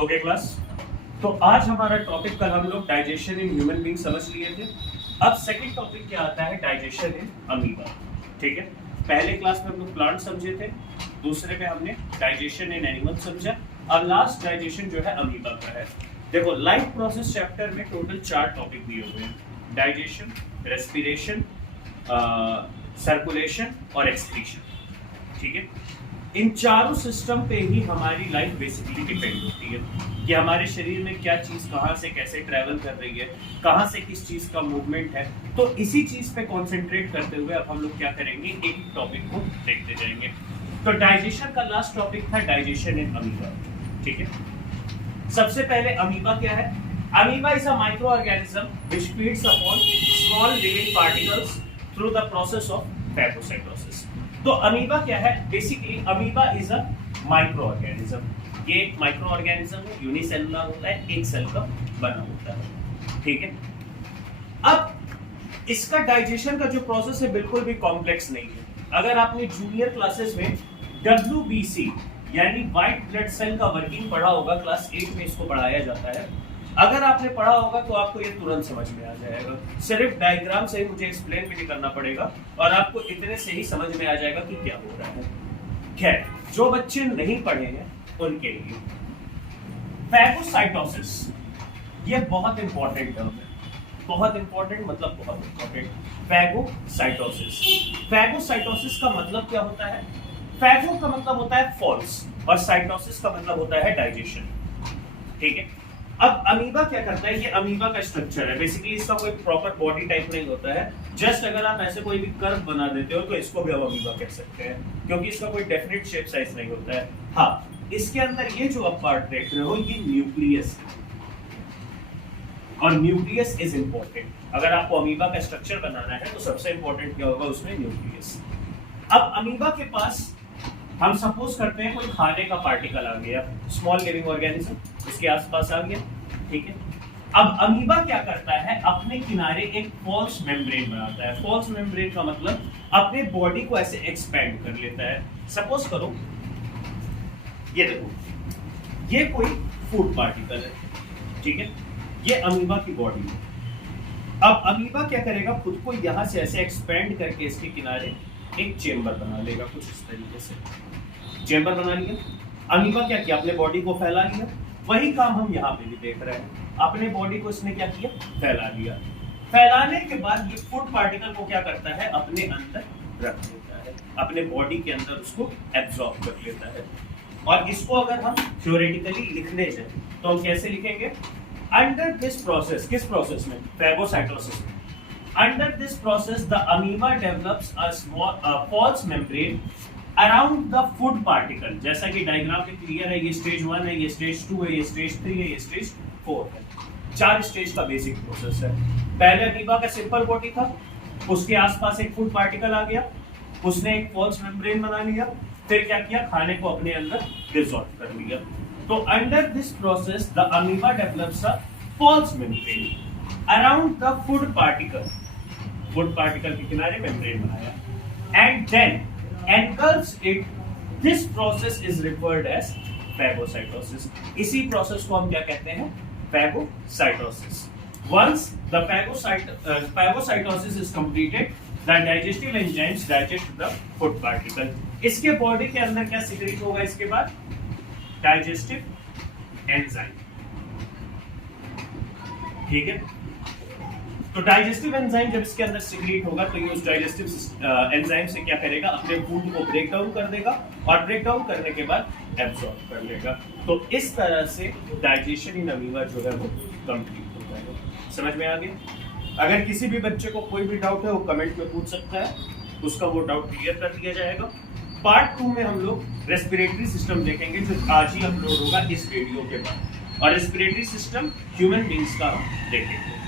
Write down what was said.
Okay class. तो आज हमारा टॉपिक, कल हम लोग डाइजेशन इन ह्यूमन बीइंग समझ लिए थे। अब सेकंड टॉपिक क्या आता है, डाइजेशन इन अमीबा। ठीक है, पहले क्लास में हम लोग प्लांट समझे थे, दूसरे में हमने डाइजेशन इन एनिमल समझा। अब लास्ट डाइजेशन जो है अमीबा का है। देखो, लाइफ प्रोसेस चैप्टर में टोटल 4 टॉपिक दिए हुए हैं, डाइजेशन, रेस्पिरेशन, सर्कुलेशन और एक्सक्रीशन। ठीक है, इन चारों सिस्टम पे ही हमारी लाइफ बेसिकली डिपेंड होती है कि हमारे शरीर में क्या चीज कहाँ से कैसे ट्रैवल कर रही है, कहाँ से किस चीज का मूवमेंट है। तो इसी चीज पे कंसंट्रेट करते हुए अब हम लोग क्या करेंगे, एक टॉपिक को देखते जाएंगे। तो डाइजेशन का लास्ट टॉपिक था डाइजेशन इन अमीबा। ठीक है, सबसे पहले अमीबा क्या है। Amoeba is a micro organism which feeds upon small living particles through the process of phagocytosis. तो अमीबा क्या है, basically amoeba is a micro organism. ये एक माइक्रो ऑर्गेनिज्म है, यूनिसेलुलर होता है, एक सेल का बना होता है। ठीक है, अब इसका डाइजेशन का जो प्रोसेस है बिल्कुल भी कॉम्प्लेक्स नहीं है। अगर आपने जूनियर क्लासेस में WBC यानी व्हाइट ब्लड सेल का वर्किंग पढ़ा होगा, क्लास 8 में इसको पढ़ाया जाता है। अगर आपने पढ़ा होगा तो आपको ये तुरंत समझ में आ जाएगा। सिर्फ डायग्राम से ही मुझे एक्सप्लेन भी नहीं करना पड़ेगा और आपको इतने से ही समझ में आ जाएगा कि क्या हो रहा है। खैर, जो बच्चे नहीं पढ़े हैं उनके लिए फैगोसाइटोसिस, ये बहुत इंपॉर्टेंट टर्म है। बहुत इंपॉर्टेंट मतलब बहुत इंपॉर्टेंट। फैगोसाइटोसिस, फैगोसाइटोसिस का मतलब क्या होता है। फैगो का मतलब होता है फॉल्स और साइटोसिस का मतलब होता है डाइजेशन। ठीक है, अब अमीबा क्या करता है, ये अमीबा का स्ट्रक्चर है। बेसिकली इसका कोई प्रॉपर बॉडी टाइप नहीं होता है। जस्ट अगर आप ऐसे कोई भी कर्व बना देते हो तो इसको भी हम अमीबा कह सकते हैं, क्योंकि इसका कोई डेफिनेट शेप साइज नहीं होता है। हाँ, इसके अंदर ये जो आप पार्ट देख रहे हो, ये न्यूक्लियस है और न्यूक्लियस इज इंपॉर्टेंट। अगर आपको अमीबा का स्ट्रक्चर बनाना है तो सबसे इंपॉर्टेंट क्या होगा, उसमें न्यूक्लियस। अब अमीबा के पास हम सपोज करते हैं कोई खाने का पार्टिकल आ गया, स्मॉल लिविंग ऑर्गेनिज्म इसके आसपास आ गया। ठीक है, अब अमीबा क्या करता है, अपने किनारे एक फॉल्स मेम्ब्रेन बनाता है। फॉल्स मेम्ब्रेन का मतलब अपने बॉडी को ऐसे एक्सपेंड कर लेता है। सपोज करो, ये देखो, ये कोई फूड पार्टिकल है। ठीक है, ये अमीबा की बॉडी है। अब अमीबा क्या करेगा, खुद को यहां से ऐसे एक्सपेंड करके इसके किनारे एक चेंबर बना लेगा, कुछ इस तरीके से चेंबर बना लिया। अमीबा क्या किया, अपने बॉडी को फैला लिया। वही काम हम यहाँ पे भी देख रहे हैं, अपने बॉडी को इसने क्या किया, फैला लिया। फैलाने के बाद ये फूड पार्टिकल को क्या करता है, अपने अंदर रख लेता है, अपने बॉडी के अंदर उसको एब्जॉर्ब कर लेता है। और इसको अगर हम थ्योरेटिकली लिखने जाए तो हम कैसे लिखेंगे, अंडर दिस प्रोसेस, किस प्रोसेस में, फैगोसाइटोसिस में। Under this process, the amoeba develops a false membrane around the food particle। जैसा कि डायग्राम में क्लियर है, ये स्टेज 1 है, ये स्टेज 2 है, ये स्टेज 3 है, ये स्टेज 4 है। 4 स्टेज का बेसिक प्रोसेस है। पहले अमीबा का सिंपल बॉडी था, उसके आसपास एक फूड पार्टिकल आ गया, उसने एक फॉल्स मेम्ब्रेन बना लिया, फिर क्या किया, खाने को अपने अंदर डिसॉल्व कर लिया। तो under this process the amoeba develops a false membrane around the food particle. Food particle के किनारे मेम्ब्रेन बनाया and then engulfs it. This process is referred as phagocytosis. इसी प्रोसेस को हम क्या कहते हैं, phagocytosis. Once the phagocytosis is completed, the digestive enzymes digest the food particle. इसके बॉडी के अंदर क्या सिक्रीट होगा इसके बाद, डाइजेस्टिव एंजाइम। ठीक है, तो डाइजेस्टिव एंजाइम जब इसके अंदर सिक्रीट होगा तो ये उस डाइजेस्टिव एंजाइम से क्या करेगा, अपने फूड को ब्रेक डाउन कर देगा और ब्रेक डाउन करने के बाद एब्सॉर्ब कर लेगा। तो इस तरह से डाइजेशन इन अमीबा जो है वो कंप्लीट हो जाएगा। समझ में आ गया। अगर किसी भी बच्चे को कोई भी डाउट है वो कमेंट में पूछ सकता है, उसका वो डाउट क्लियर कर दिया जाएगा। पार्ट 2 में हम लोग रेस्पिरेटरी सिस्टम देखेंगे, जो आज ही अपलोड होगा इस वीडियो के बाद, और रेस्पिरेटरी सिस्टम ह्यूमन बीइंग्स का देखेंगे।